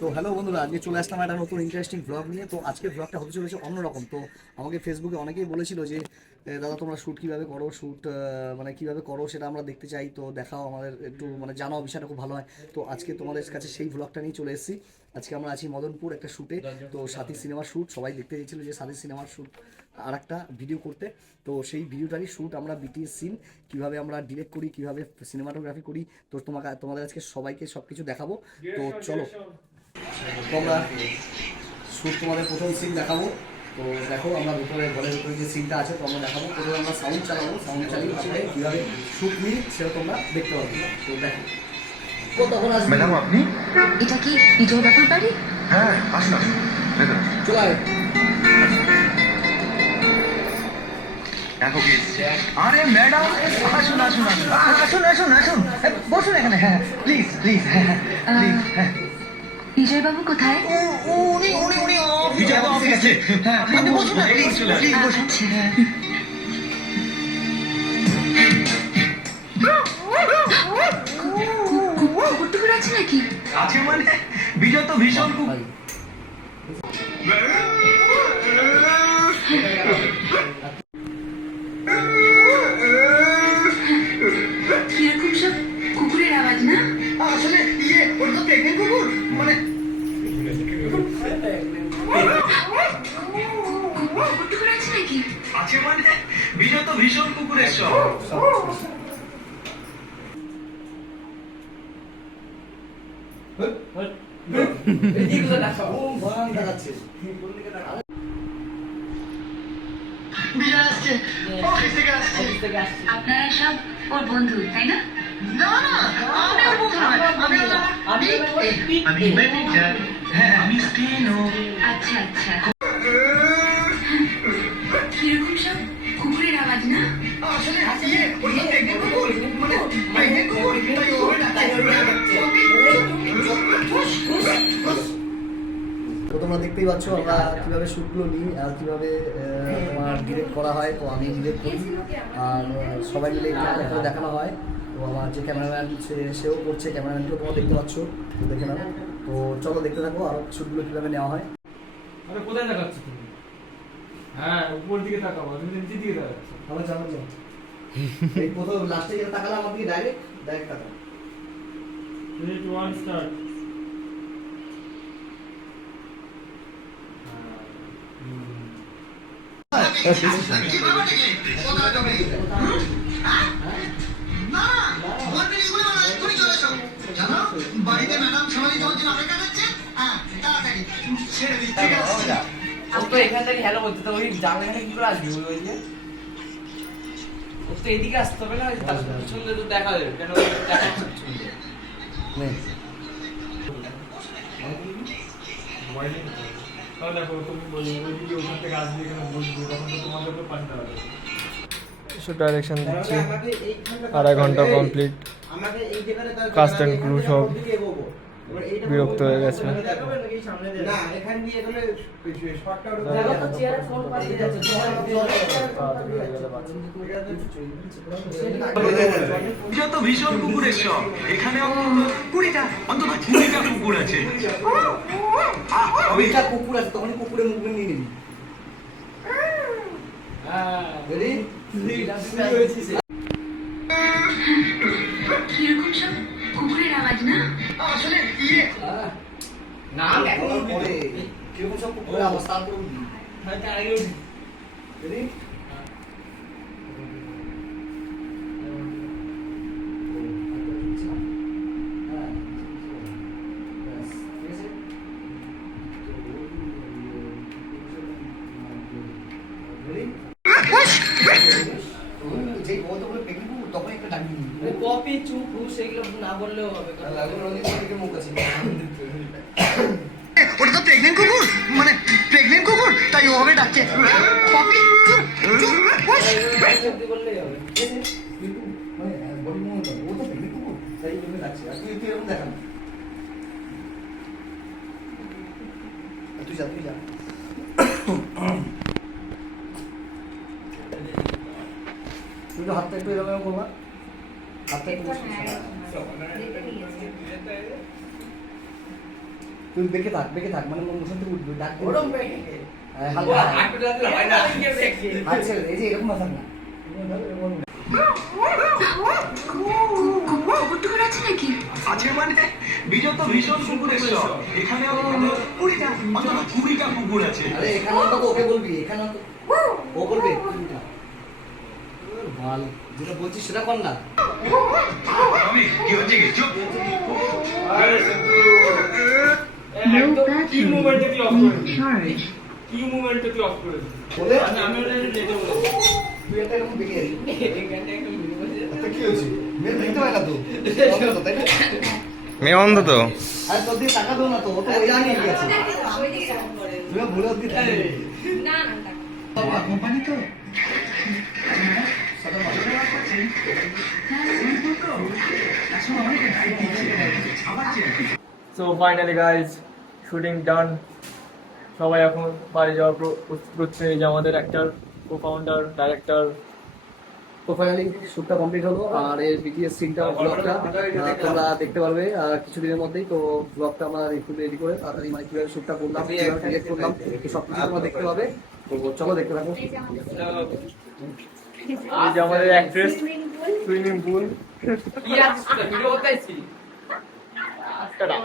তো হ্যালো বন্ধুরা, আজকে চলে আসলাম একটা নতুন ইন্টারেস্টিং ব্লগ নিয়ে। তো আজকের ব্লগটা হতে চলেছে অন্যরকম। তো আমাকে ফেসবুকে অনেকেই বলেছিল যে দাদা তোমরা শ্যুট কীভাবে করো, শ্যুট মানে কীভাবে করো সেটা আমরা দেখতে চাই, তো দেখাও আমাদের একটু, মানে জানাও, বিষয়টা খুব ভালো হয়। তো আজকে তোমাদের কাছে সেই ব্লগটা নিয়ে চলে এসেছি। আজকে আমরা আছি মদনপুর একটা শ্যুটে, তো সাথী সিনেমার শ্যুট। সবাই দেখতে চেয়েছিল যে সাথী সিনেমার শ্যুট আর একটা ভিডিও করতে, তো সেই ভিডিওটারই শ্যুট আমরা বিটিএস সিন কীভাবে আমরা ডিরেক্ট করি, কীভাবে সিনেমাটোগ্রাফি করি, তো তোমাদের আজকে সবাইকে সব কিছু দেখাবো। তো চলো তোমরা শ্যুট, তোমাদের প্রথম সিন দেখাবো। তো দেখো আমরা ভিতরে ঘরের ভিতরে যে সিনটা আছে তো আমরা দেখাবো। প্রথমে আমরা সাউন্ড চালাবো, সাউন্ড চালিয়ে তারপরে কীভাবে শ্যুট নিই সেটা তোমরা দেখতে পাবে। তো দেখো তো তখন আসবে। ম্যাডাম আপনি? এটা কি বিজয় বাবুর বাড়ি? হ্যাঁ আসুন আসুন ভেতরে চলে আয়। দেখো কি আরে ম্যাডাম আসুন আসুন আসুন আসুন আসুন আসুন বসুন এখানে। হ্যাঁ প্লিজ প্লিজ প্লিজ। বিজয় বাবু কোথায়? উনি উনি উনি বিজয় বাবু অফিসে গেছে। হ্যাঁ আপনি বসুন না প্লিজ প্লিজ বসুন। কুকুর আছে নাকি? আছে মানে বিজয় তো ভীষণ খুব কিরকম সব কুকুরের আওয়াজ না? আসলে ওটা তো প্রেগনেন্ট কুকুর মানে কুকুর আছে নাকি? আছে মানে বিজয় তো ভীষণ কুকুরের সব। বিজয় আসছে অফিস থেকে আসছে। আপনারা সব ওর বন্ধু তাই না? না না আমি ওর বন্ধু নয়, আমি ম্যানেজার। হ্যাঁ আমি স্টেনো। আচ্ছা আচ্ছা। কিরকম সব কুকুরের আওয়াজ না? আসলে ওটা তো প্রেগনেন্ট কুকুর মানে প্রেগনেন্ট কুকুর তাই ওরে তো তোমরা দেখতেই পাচ্ছ আমরা কীভাবে শ্যুটগুলো নিই আর কীভাবে তোমার ডিরেক্ট করা হয়। তো আমি ডিরেক্ট করি আর সবাই মিলে করে দেখানো হয়। তো আমার যে ক্যামেরাম্যান সেও করছে, ক্যামেরাম্যানকেও তোমরা দেখতে পাচ্ছ, তো দেখে নাও। তো চলো দেখতে থাকো আরও শ্যুটগুলো কীভাবে নেওয়া হয়। আরে কোথায় তাকাচ্ছ তুমি? হ্যাঁ উপর দিকে তাকাবো, তুমি নিচের দিকে তাকাচ্ছ। আমার জানো এই প্রথম লাস্টে যেটা তাকালাম আমার দিকে ডাইরেক্ট তাকালাম। 3 2 1 স্টার্ট। বাড়িতে ম্যাডাম সবাই চলছিল অপেক্ষা করছে। হ্যাঁ তাড়াতাড়ি ছেড়ে দিচ্ছি। তো এখান থেকে হ্যালো বলতে তো ওই জানলা কি করে আসবি? ওই যে ও তো এদিকে আসতে হবে না, শুনলে তো দেখা যাবে কেন দেখা শুনলে তাহলে দেখো তুমি বলি ওইদিকে ওখান থেকে আসবে, এখানে বসবো, তখন তো তোমাদের উপর পানি দেওয়া যাবে। সব ডাইরেকশন দিচ্ছি, 2.5 ঘন্টা কমপ্লিট। কাস্ট অ্যান্ড ক্রু সব বিরক্ত হয়ে গেছে। যত ভীষণ কুকুরের সব এখানে অন্তত 20টা কুকুর আছে। কুকুর আছে, তখন কুকুরের মুভমেন্ট নিয়ে নিবি। কিরকম সব কুকুরের আওয়াজ না? আসলে না এখন পরে কিরকম সব কুকুরের অবস্থা করবি। তখন একটা ডাকি কপি চুপ সেগুলো না বললেও হবে। মুখ আছে। ওটা তো প্রেগনেন্ট কুকুর মানে প্রেগনেন্ট কুকুর তাই ওভাবে ডাকছে। পপি বললেই হবে। মানে বডি মুভমেন্ট ও তো প্রেগনেন্ট কুকুর তাই এভাবে ডাকছে। আর তুই এরকম দেখান, তুই যা তুই তো হাতটা একটু এরকম করবা, হাতটা একটু তুই বেঁকে থাক মানে মোশন থেকে উঠবি, ডাক দিবি। ওরম ব্যাগে হ্যাঁ, হালকা হাঁটু টাটু হয় না আমি ব্যাগে হাত ছেড়ে দে, এই যে এরকম মাথা না। কুকুর আছে নাকি? আছে মানে বিজয় তো ভীষণ কুকুরের শখ। এখানে আমার 20টা অন্তত 20টা কুকুর আছে। আরে এখানে অন্তত ওকে বলবি, এখানে অন্তত ও বলবে কুকুরটা। ভাল, যেটা বলছিস সেটা কর না। আমি কি হচ্ছে কি চুপ। আরে কিন্তু একদম কি মুভমেন্টে তুই অফ করে দিস? কি মুভমেন্টে তুই অফ করে দিস? বলে আমি ওটা লেটে বলে তুই একটা এরকম বেঁকে যাবি। এখানটা একটু ভিডিও তো কি হয়েছে? মেয়ে দেখতে পায় না তো। অন্ধ তো, তাই না? মেয়ে অন্ধ তো। আর তোর দিকে তাকাবেও না তো, ও তো ওই জানিয়ে গেছে। তুই ভুলে ওর দিকে তাকাবি। বাবা কোম্পানি তো সো ফাইনালি গাইজ শুটিং ডান, সবাই এখন বাড়ি যাওয়ার প্রস্তুত। এই যে আমাদের অ্যাক্টর, কো ফাউন্ডার, ডাইরেক্টর। তো ফাইনালি শ্যুটটা কমপ্লিট হলো, আর এর বিটিএস সিনটা ব্লগটা তোমরা দেখতে পারবে কিছুদিনের মধ্যেই। তো ব্লগটা আমরা ইউটিউবে রেডি করে তাড়াতাড়ি মানে কীভাবে শ্যুটটা করলাম, কীভাবে ক্রিয়েট করলাম, তো সব কিছু তোমরা দেখতে পাবে। তো চলো দেখতে থাকো। এই যে আমাদের অ্যাক্ট্রেস, সুইমিং পুল। কি আছে ভিডিও করতেছি টাটা।